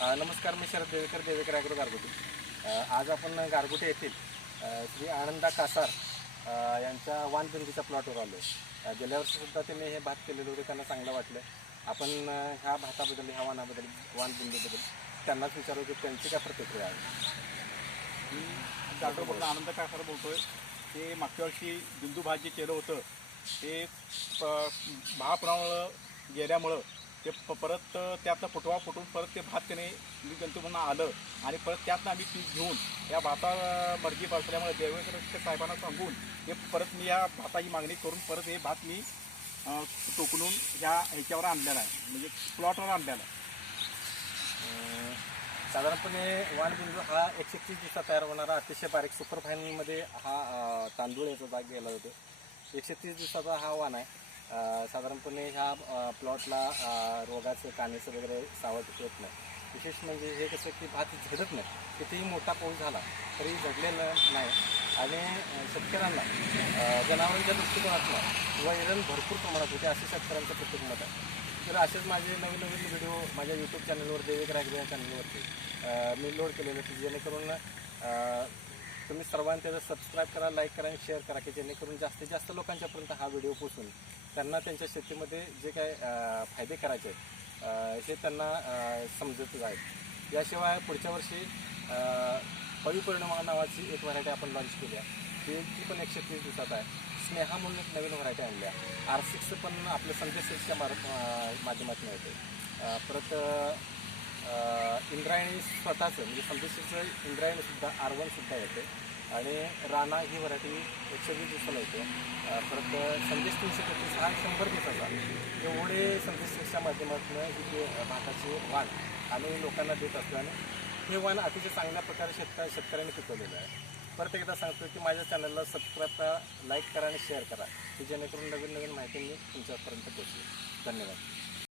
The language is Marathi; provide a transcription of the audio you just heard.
नमस्कार मी शरद देवेकर देवेकर ॲग्रो गारगोटी. आज आपण गारगोटी येथील श्री आनंदा कासार यांच्या यांच्या वानबिंदूच्या प्लॉटवर आलो आहे गेल्या वर्षीसुद्धा त्यांनी हे भात केलेलं होते त्यांना चांगलं वाटलं. आपण ह्या भाताबद्दल ह्या वानाबद्दल वानबिंदूबद्दल त्यांनाच विचारू की त्यांची काय प्रतिक्रिया आहे? मी जाधवकडून आनंद कासार बोलतोय. ते मागच्या वर्षी बिंदू भात जे केलं होतं ते प- महापुरामुळं गेल्यामुळं ते प- परत त्यातनं फुटवा फुटून परत ते भात त्याने मी जंतू म्हणून आलं आणि परत त्यातनं आम्ही पीक घेऊन या भाता मर्जी बसल्यामुळे देवेंद्र साहेबांना सांगून ते परत मी या भाताची मागणी करून परत हे भात मी टोकलून ह्या ह्याच्यावर आणलेला आहे. म्हणजे प्लॉटवर आणलेला आहे. साधारणपणे वाणबिंदू हा एकशे तीस दिवसात तयार होणारा अतिशय बारीक सुपरफायनमध्ये हा तांदूळ याचा जाग गेला जातो. एकशे तीस दिवसाचा हा वाण आहे. साधारणपणे ह्या प्लॉटला रोगाचे कानेचं वगैरे सावध येत नाही. विशेष म्हणजे हे कसं की भात झडत नाही. कितीही मोठा पाऊस झाला तरी झडलेलं नाही. आणि शेतकऱ्यांना जनावरांच्या दृष्टिकोनातनं वैरण भरपूर प्रमाणात होते असे शेतकऱ्यांचं प्रत्येक मत आहे. तर असेच माझे नवीन नवीन व्हिडिओ माझ्या यूट्यूब चॅनलवर देवेक रागवे या चॅनलवरती मी लोड केलेले आहेत जेणेकरून तुम्ही सर्वांनी त्याचं सबस्क्राईब करा लाईक करा आणि शेअर करा की जेणेकरून जास्तीत जास्त लोकांच्यापर्यंत हा व्हिडिओ पोचून त्यांना त्यांच्या शेतीमध्ये जे काय फायदे करायचे आहेत हे त्यांना अं, समजत याशिवाय पुढच्या वर्षी अं, नावाची एक व्हरायटी आपण लॉन्च केली आहे. ती ती पण एकशे तीस दिवसात आहे. स्नेहा म्हणून एक नवीन व्हरायटी आणल्या आर सिक्स पण आपल्या संदेश सिक्सच्या मार माध्यमातून येते. परत इंद्रायणी स्वतःचं म्हणजे संदेश सिक्सचं इंद्रायणीसुद्धा आर वनसुद्धा येते. आणि राणा ही व्हरायटी एकशे वीस दिवसाला येते परत संदेश तीनशे पस्तीस हा शंभर दिवसाचा. एवढे संदेश सिक्सच्या माध्यमातून ही ते भाताची वाण आम्ही लोकांना देत असल्याने हे वाण अतिशय चांगल्या प्रकारे शेतक शेतकऱ्यांनी पिकवलेलं आहे. परत एकदा सांगतो की माझ्या चॅनलला सबस्क्राईब करा लाईक करा आणि शेअर करा की जेणेकरून नवीन नवीन माहिती मी तुमच्यापर्यंत पोहोचेल. धन्यवाद.